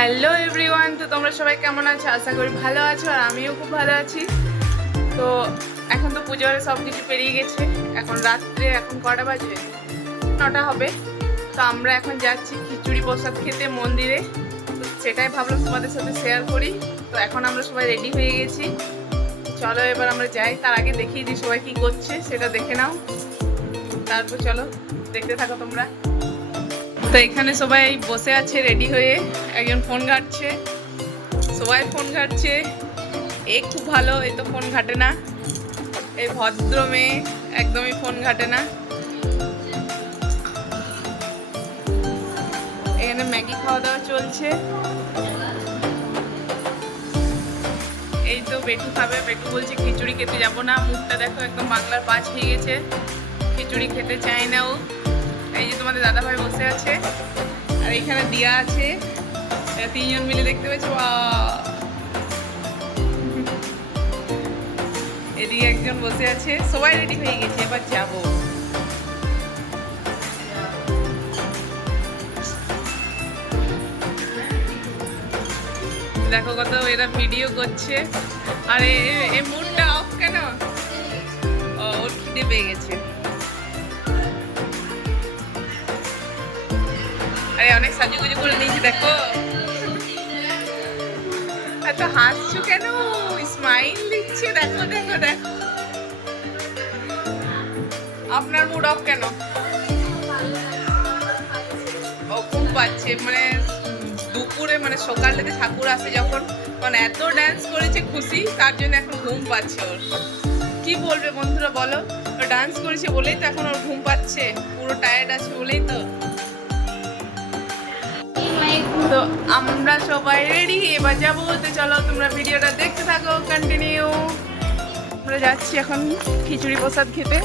Hello everyone, তো তোমরা সবাই কেমন আছো? আশা করি ভালো আছো, আর আমিও খুব ভালো আছি। তো এখন তো পুজোর সব কিছু পেরিয়ে গেছে। এখন রাত্রে এখন কটা বাজে? 9টা হবে। তো আমরা এখন যাচ্ছি খিচুড়ি প্রসাদ খেতে মন্দিরে। তো সেটাই ভাবলাম তোমাদের সাথে শেয়ার করি। তো এখন আমরা সবাই রেডি হয়ে গেছি, চলো এবার আমরা যাই। তার আগে দেখিয়ে দিই সবাই কী করছে, সেটা দেখে নাও। তারপর চলো দেখতে থাকো তোমরা। তো এখানে সবাই বসে আছে রেডি হয়ে, একজন ফোন ঘাঁটছে, সবাই ফোন ঘাঁটছে। এ খুব ভালো, এ তো ফোন ঘাটে না, এই ভদ্র মেয়ে একদমই ফোন ঘাটে না। এখানে ম্যাগি খাওয়া দাওয়া চলছে। এই তো বেটু খাবে, বেটু বলছে খিচুড়ি খেতে যাবো না। মুখটা দেখো একদম বাংলার পাঁচ হয়ে গেছে, খিচুড়ি খেতে চায় না ও। এই যে তোমাদের দাদাভাই বসে আছে, আর এখানে দিয়া আছে, তিনজন মিলে দেখতে পেয়েছো। এদিকে একজন বসে আছে, সবাই রেডি হয়ে গেছে, এবার যাব। দেখো কত এরা ভিডিও করছে। আর এই মুডটা অফ কেন? ওর খিদে পেয়ে গেছে। আরে অনেক সাজুগুজু করে নিয়েছি, দেখো। এত হাসছো কেন? স্মাইল দিচ্ছে, দেখো দেখো দেখো। আপনার মুড অফ কেন? ও ঘুম পাচ্ছে, মানে দুপুরে, মানে সকাল থেকে ঠাকুর আসে যখন, মানে এত ড্যান্স করেছে খুশি, তার জন্য এখন ঘুম পাচ্ছে ওর। কি বলবে বন্ধুরা বলো? ও ডান্স করেছে বলেই তো এখন ওর ঘুম পাচ্ছে, পুরো টায়ার্ড আছে বলেই তো। তো আমরা সবাই রেডি, এবার যাবো। তো চলো তোমরা ভিডিওটা দেখতে থাকো, কন্টিনিউ। আমরা যাচ্ছি এখন খিচুড়ি প্রসাদ খেতে।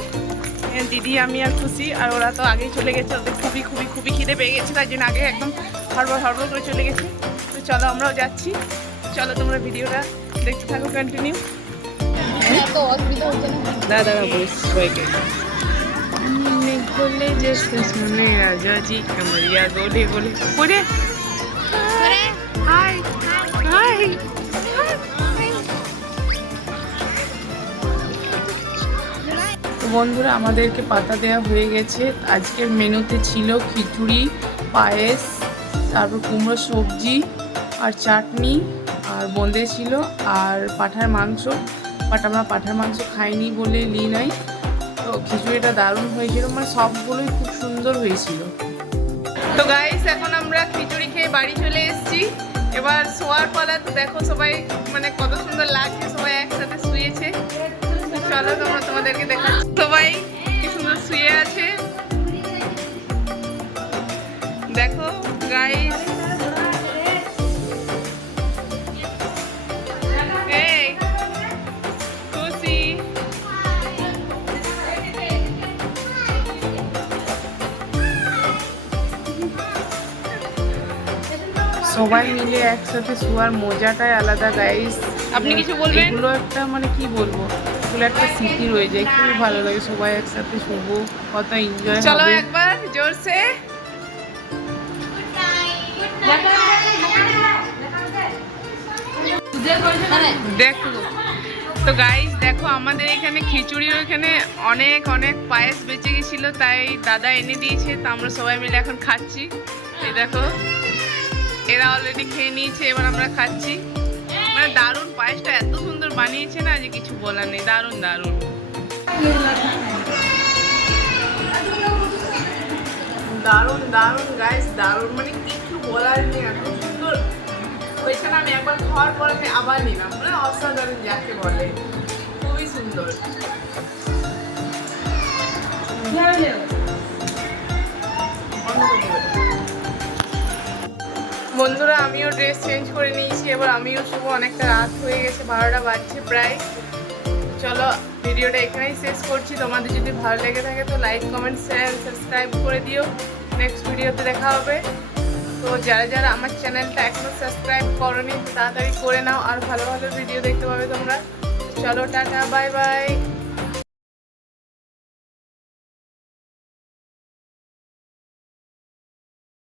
দিদি, আমি আর খুশি, আর ওরা তো আগেই চলে গেছে। ওদের খুবই খুবই খুবই খিদে পেয়ে গেছে, তাই জন্য আগে একদম হড়বড় হড়বড় করে চলে গেছে। তো চলো আমরাও যাচ্ছি, চলো তোমরা ভিডিওটা দেখতে থাকো, কন্টিনিউ। দাদা বলিস সবাইকে বললে যে শুনে রাজাজি কামরিয়া গোলে গোলে পড়ে। High high. বন্ধুরা, আমাদেরকে পাতা দেওয়া হয়ে গেছে। আজকের মেনুতে ছিল খিচুড়ি, পায়েস, তারপর কুমড়ো সবজি আর চাটনি, আর বোঁদে ছিল, আর পাঁঠার মাংস। বাট আমরা পাঁঠার মাংস খাইনি বলে নিই নাই। তো খিচুড়িটা দারুণ হয়েছিল, মানে সবগুলোই খুব সুন্দর হয়েছিল। তো গাইস, এখন আমরা খিচুড়ি খেয়ে বাড়ি চলে এসেছি। এবার শোয়ার পালা। তো দেখো সবাই, মানে কত সুন্দর লাগছে, সবাই একসাথে শুয়েছে। চলো তোমরা, তোমাদেরকে দেখাচ্ছি। সবাই কি সুন্দর শুয়ে আছে, দেখো গাইস। এই খুশি, সবাই মিলে একসাথে শোয়ার মজাটাই আলাদা গাইস। আপনি কিছু বলবেন? এগুলো একটা, মানে কি বলবো, এগুলো একটা স্মৃতি রয়ে যায়, খুবই ভালো লাগে। সবাই একসাথে শোবো, কত এনজয় হবে। চলো একবার জোরসে দেখো। তো গাইস দেখো, আমাদের এখানে খিচুড়ির ওখানে অনেক অনেক পায়েস বেঁচে গেছিলো, তাই দাদা এনে দিয়েছে। তো আমরা সবাই মিলে এখন খাচ্ছি। এই দেখো, এরা অলরেডি খেয়ে নিয়েছে, এবার আমরা খাচ্ছি। মানে দারুণ, পায়েসটা এত সুন্দর বানিয়েছে না যে কিছু বলার নেই, দারুণ দারুণ দারুণ দারুণ গাইস, দারুণ, মানে কিছু বলার নেই, এত সুন্দর হয়েছে না। আমি একবার খাওয়ার পর আমি আবার নিলাম, মানে অসাধারণ যাকে বলে, খুবই সুন্দর। বন্ধুরা, আমিও ড্রেস চেঞ্জ করে নিয়েছি, এবার আমিও শুভ। অনেকটা রাত হয়ে গেছে, 12টা বাজছে প্রায়। চলো ভিডিওটা এখানেই শেষ করছি। তোমাদের যদি ভালো লেগে থাকে তো লাইক, কমেন্ট, শেয়ার, সাবস্ক্রাইব করে দিও। নেক্সট ভিডিওতে দেখা হবে। তো যারা যারা আমার চ্যানেলটা এখনও সাবস্ক্রাইব করোনি, তাড়াতাড়ি করে নাও, আর ভালো ভালো ভিডিও দেখতে পাবে তোমরা। চলো টাটা, বাই বাই।